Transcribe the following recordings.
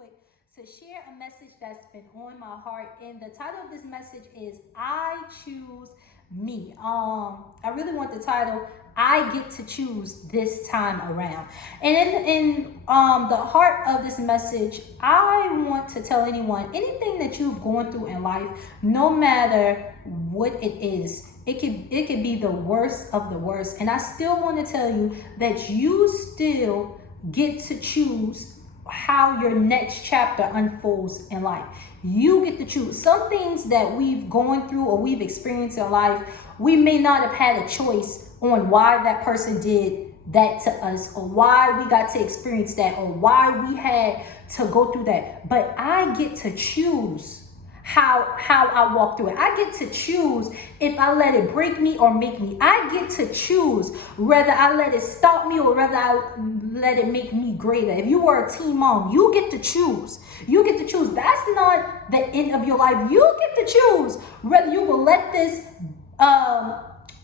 quick to share a message that's been on my heart. And the title of this message is I Choose Me. I really want the title I Get to Choose This Time Around. And in the heart of this message, I want to tell anyone anything that you've gone through in life, no matter what it is. It could be the worst of the worst. And I still want to tell you that you still get to choose how your next chapter unfolds in life. You get to choose. Some things that we've gone through or we've experienced in life, we may not have had a choice on why that person did that to us, or why we got to experience that, or why we had to go through that. But I get to choose how I walk through it. I get to choose if I let it break me or make me. I get to choose whether I let it stop me or whether I let it make me greater. If you were a teen mom, you get to choose. You get to choose. That's not the end of your life. You get to choose whether you will let this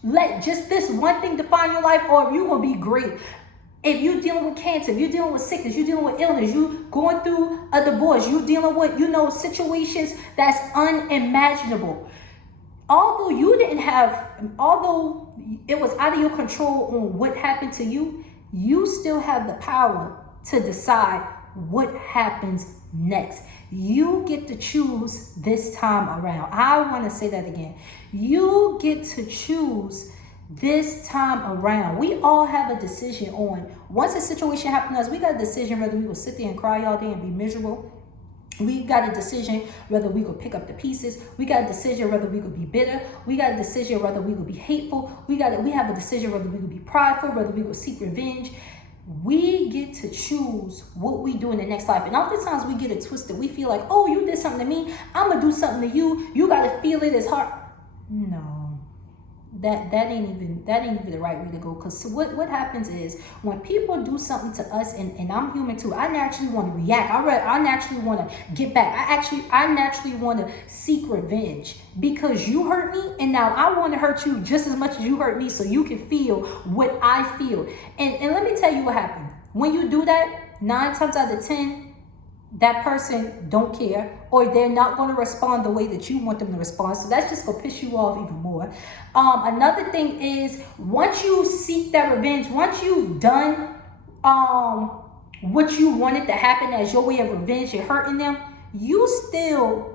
let just this one thing define your life, or if you're gonna be great. If you're dealing with cancer, if you're dealing with sickness, you're dealing with illness, you going through a divorce, you're dealing with, situations that's unimaginable. Although it was out of your control on what happened to you, you still have the power to decide what happens next. You get to choose this time around. I want to say that again. You get to choose this time around. We all have a decision on, once a situation happens to us, we got a decision whether we will sit there and cry all day and be miserable. We got a decision whether we could pick up the pieces. We got a decision whether we could be bitter. We got a decision whether we could be hateful. We have a decision whether we could be prideful, whether we could seek revenge. We get to choose what we do in the next life. And oftentimes we get it twisted. We feel like, oh, you did something to me, I'm gonna do something to you. You gotta feel it as hard. No. That ain't even the right way to go. Because what happens is when people do something to us, and I'm human too, I naturally want to react. I naturally want to get back. I naturally want to seek revenge because you hurt me, and now I want to hurt you just as much as you hurt me, so you can feel what I feel. And let me tell you what happened. When you do that, 9 times out of 10, that person don't care, or they're not going to respond the way that you want them to respond. So that's just going to piss you off even more. Another thing is, once you seek that revenge, once you've done what you wanted to happen as your way of revenge and hurting them, you still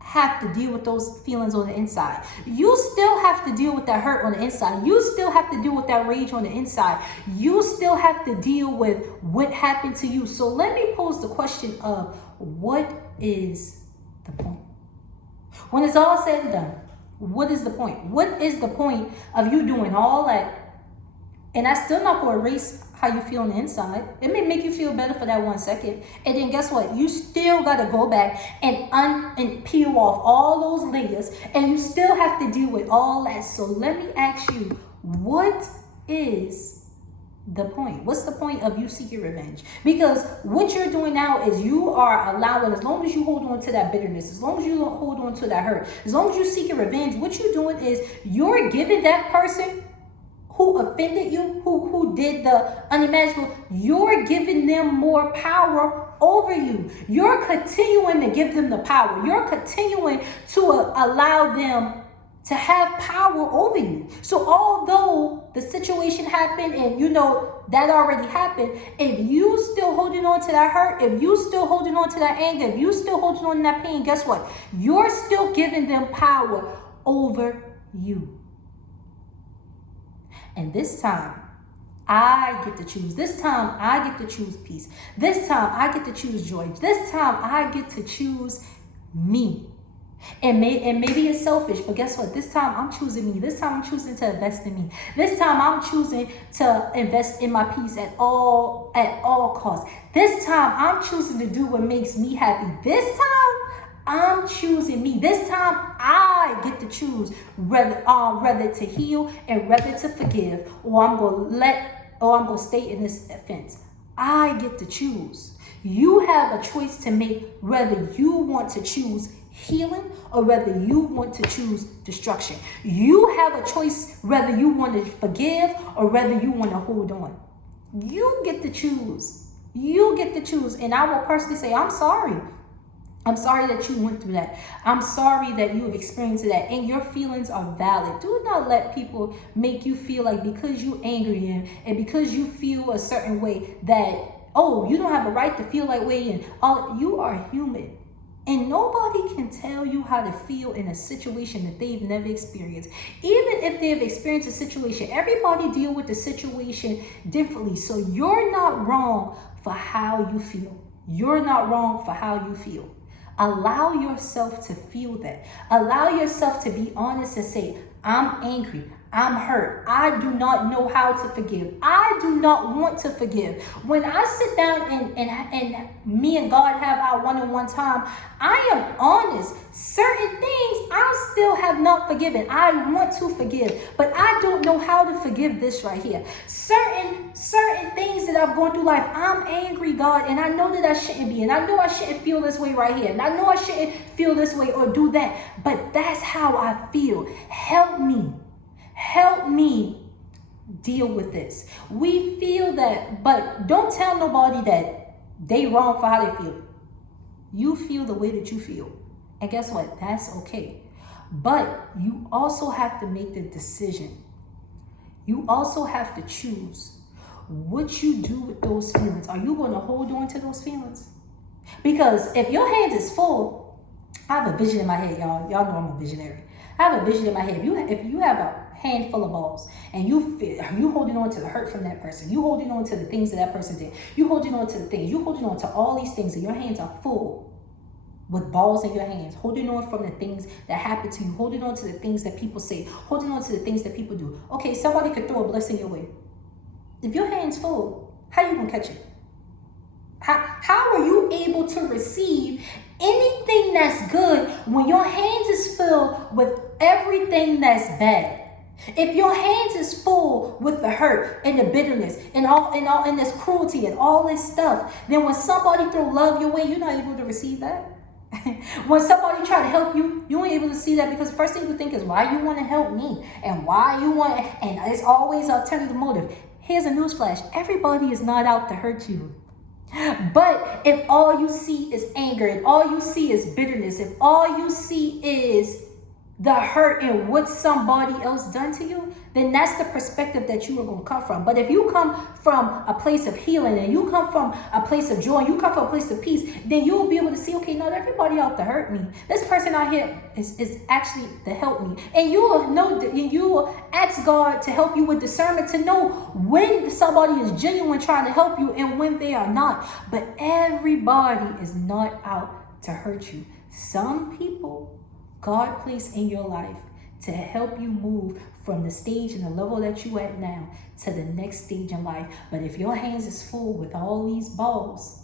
have to deal with those feelings on the inside. You still have to deal with that hurt on the inside. You still have to deal with that rage on the inside. You still have to deal with what happened to you. So let me pose the question of, what is the point? When it's all said and done, what is the point? What is the point of you doing all that? And that's still not going to erase how you feel on the inside. It may make you feel better for that 1 second. And then guess what? You still got to go back and peel off all those layers. And you still have to deal with all that. So let me ask you, what is the point? What's the point of you seeking revenge? Because what you're doing now is you are allowing, as long as you hold on to that bitterness, as long as you hold on to that hurt, as long as you're seeking revenge, what you're doing is you're giving that person who offended you, who did the unimaginable, you're giving them more power over you. You're continuing to give them the power. You're continuing to allow them to have power over you. So although the situation happened and that already happened, if you still holding on to that hurt, if you still holding on to that anger, if you still holding on to that pain, guess what? You're still giving them power over you. And this time, I get to choose. This time, I get to choose peace. This time, I get to choose joy. This time, I get to choose me. And maybe it's selfish, but guess what? This time, I'm choosing me. This time, I'm choosing to invest in me. This time, I'm choosing to invest in my peace at all costs. This time, I'm choosing to do what makes me happy. This time, I'm choosing me. This time, I get to choose whether to heal and whether to forgive, or I'm gonna stay in this offense. I get to choose. You have a choice to make whether you want to choose healing or whether you want to choose destruction. You have a choice whether you want to forgive or whether you want to hold on. You get to choose. You get to choose. And I will personally say, I'm sorry. I'm sorry that you went through that. I'm sorry that you have experienced that. And your feelings are valid. Do not let people make you feel like because you're angry and because you feel a certain way that, oh, you don't have a right to feel that way. And all, you are human. And nobody can tell you how to feel in a situation that they've never experienced. Even if they've experienced a situation, everybody deal with the situation differently. So you're not wrong for how you feel. You're not wrong for how you feel. Allow yourself to feel that. Allow yourself to be honest and say, I'm angry. I'm hurt. I do not know how to forgive. I do not want to forgive. When I sit down and me and God have our one-on-one time, I am honest. Certain things I still have not forgiven. I want to forgive, but I don't know how to forgive this right here. Certain things that I've gone through life, I'm angry, God, and I know that I shouldn't be, and I know I shouldn't feel this way right here, and I know I shouldn't feel this way or do that, but that's how I feel. Help me. Help me deal with this. We feel that, but don't tell nobody that they wrong for how they feel. You feel the way that you feel. And guess what? That's okay. But you also have to make the decision. You also have to choose what you do with those feelings. Are you going to hold on to those feelings? Because if your hands is full, I have a vision in my head, y'all. Y'all know I'm a visionary. I have a vision in my head. If you have a handful of balls and you holding on to the hurt from that person, you holding on to the things that person did, you holding on to the things, you holding on to all these things, and your hands are full with balls in your hands, holding on from the things that happen to you, holding on to the things that people say, holding on to the things that people do. Okay, somebody could throw a blessing your way. If your hand's full, how you gonna catch it? How are you able to receive anything that's good when your hands is filled with everything that's bad? If your hands is full with the hurt and the bitterness and all this cruelty and all this stuff, then when somebody throw love your way, you're not able to receive that. When somebody try to help you, you ain't able to see that, because the first thing you think is why you want to help me and why you want, and it's always an alternative motive. Here's a newsflash: everybody is not out to hurt you. But if all you see is anger, and all you see is bitterness, if all you see is the hurt and what somebody else done to you, then that's the perspective that you are going to come from. But if you come from a place of healing, and you come from a place of joy, and you come from a place of peace, then you will be able to see, okay, not everybody out to hurt me. This person out here is actually to help me. And you will know, you will ask God to help you with discernment to know when somebody is genuine trying to help you and when they are not. But everybody is not out to hurt you. Some people God placed in your life to help you move from the stage and the level that you at now to the next stage in life. But if your hands is full with all these balls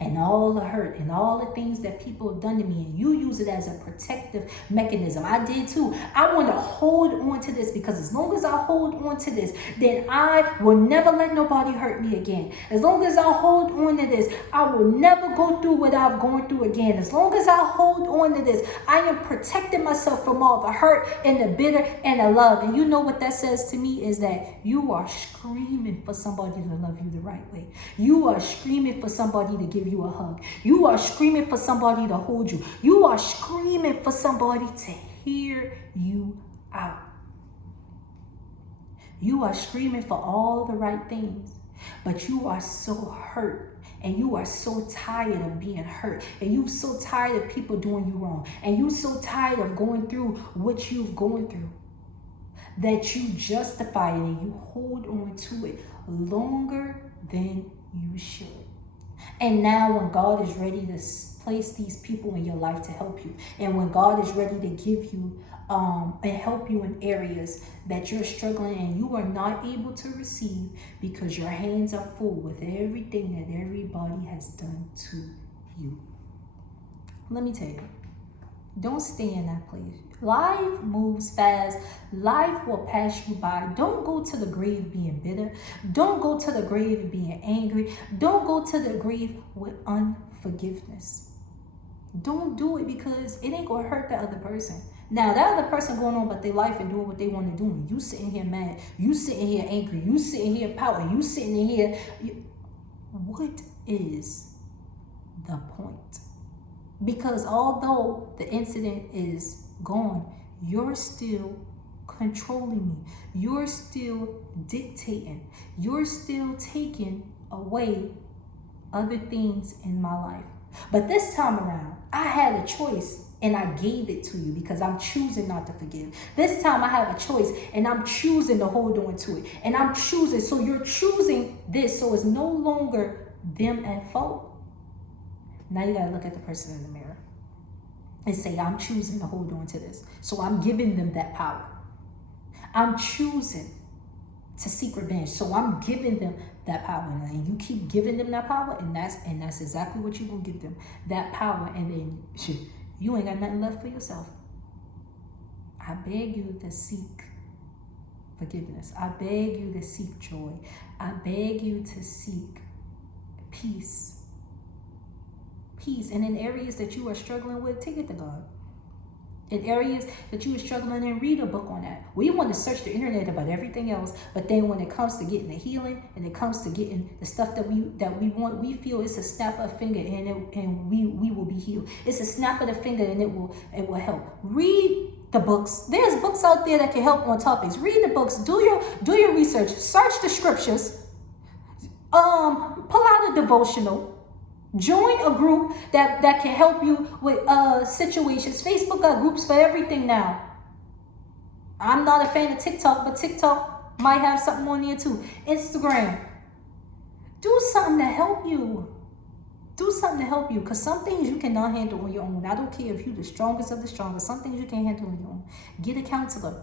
and all the hurt and all the things that people have done to me, and you use it as a protective mechanism. I did too. I want to hold on to this, because as long as I hold on to this, then I will never let nobody hurt me again. As long as I hold on to this, I will never go through what I've gone through again. As long as I hold on to this, I am protecting myself from all the hurt and the bitter and the love. And you know what that says to me is that you are screaming for somebody to love you the right way. You are screaming for somebody to give you a hug. You are screaming for somebody to hold you. You are screaming for somebody to hear you out. You are screaming for all the right things, but you are so hurt, and you are so tired of being hurt, and you're so tired of people doing you wrong, and you're so tired of going through what you've gone through, that you justify it and you hold on to it longer than you should. And now when God is ready to place these people in your life to help you, and when God is ready to give you and help you in areas that you're struggling and you are not able to receive because your hands are full with everything that everybody has done to you. Let me tell you, don't stay in that place. Life moves fast. Life will pass you by. Don't go to the grave being bitter. Don't go to the grave being angry. Don't go to the grave with unforgiveness. Don't do it, because it ain't going to hurt the other person. Now, that other person going on about their life and doing what they want to do, and you sitting here mad, you sitting here angry, you sitting here pouting, you sitting here, what is the point? Because although the incident is gone, you're still controlling me. You're still dictating. You're still taking away other things in my life. But this time around, I had a choice and I gave it to you because I'm choosing not to forgive. This time I have a choice and I'm choosing to hold on to it. And I'm choosing. So you're choosing this. So it's no longer them at fault. Now you got to look at the person in the mirror and say, I'm choosing to hold on to this. So I'm giving them that power. I'm choosing to seek revenge. So I'm giving them that power. And you keep giving them that power, and that's exactly what you're going to give them. That power, and then you ain't got nothing left for yourself. I beg you to seek forgiveness. I beg you to seek joy. I beg you to seek peace. Peace. And in areas that you are struggling with, take it to God. In areas that you are struggling in, read a book on that. We want to search the internet about everything else, but then when it comes to getting the healing and it comes to getting the stuff that we want, we feel it's a snap of a finger and we will be healed. It's a snap of the finger and it will help. Read the books. There's books out there that can help on topics. Read the books. Do your research. Search the scriptures. Pull out a devotional. Join a group that can help you with situations. Facebook got groups for everything now. I'm not a fan of TikTok, but TikTok might have something on there too. Instagram. Do something to help you. Do something to help you, because some things you cannot handle on your own. I don't care if you're the strongest of the strongest. Some things you can't handle on your own. Get a counselor.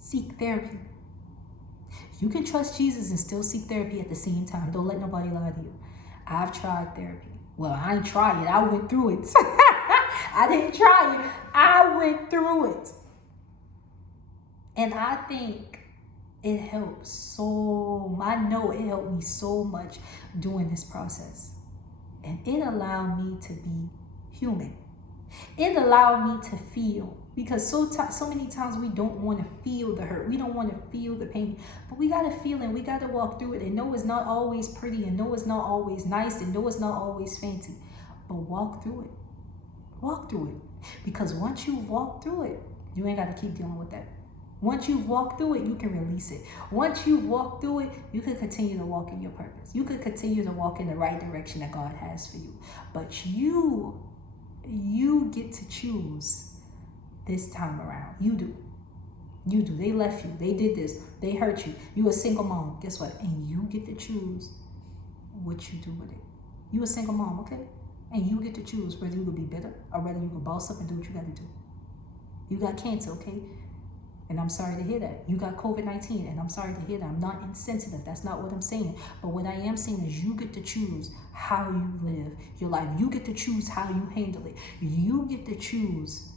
Seek therapy. You can trust Jesus and still seek therapy at the same time. Don't let nobody lie to you. I've tried therapy. Well, I ain't tried it. I went through it. I didn't try it. I went through it. And I think it helped I know it helped me so much during this process. And it allowed me to be human. It allowed me to feel. Because so many times we don't want to feel the hurt. We don't want to feel the pain. But we got to feel it. We got to walk through it. And no, it's not always pretty. And no, it's not always nice. And no, it's not always fancy. But walk through it. Walk through it. Because once you walk through it, you ain't got to keep dealing with that. Once you've walked through it, you can release it. Once you've walked through it, you can continue to walk in your purpose. You can continue to walk in the right direction that God has for you. But you get to choose this time around. You do. They left you. They did this. They hurt you. You a single mom. Guess what? And you get to choose what you do with it. You a single mom, okay? And you get to choose whether you will be bitter or whether you will boss up and do what you got to do. You got cancer, okay? And I'm sorry to hear that. You got COVID-19, and I'm sorry to hear that. I'm not insensitive. That's not what I'm saying. But what I am saying is you get to choose how you live your life. You get to choose how you handle it. You get to choose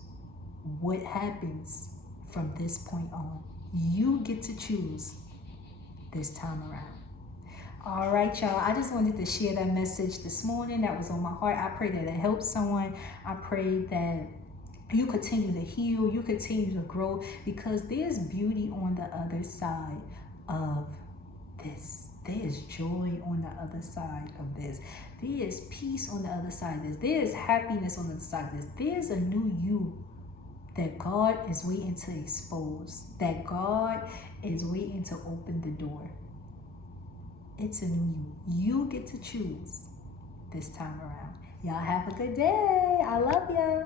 what happens from this point on. You get to choose this time around. All right, y'all. I just wanted to share that message this morning that was on my heart. I pray that it helps someone. I pray that you continue to heal, you continue to grow, because there's beauty on the other side of this. There is joy on the other side of this. There is peace on the other side of this. There is happiness on the other side of this. There's a new you that God is waiting to expose, that God is waiting to open the door. It's a new you. You get to choose this time around. Y'all have a good day. I love you.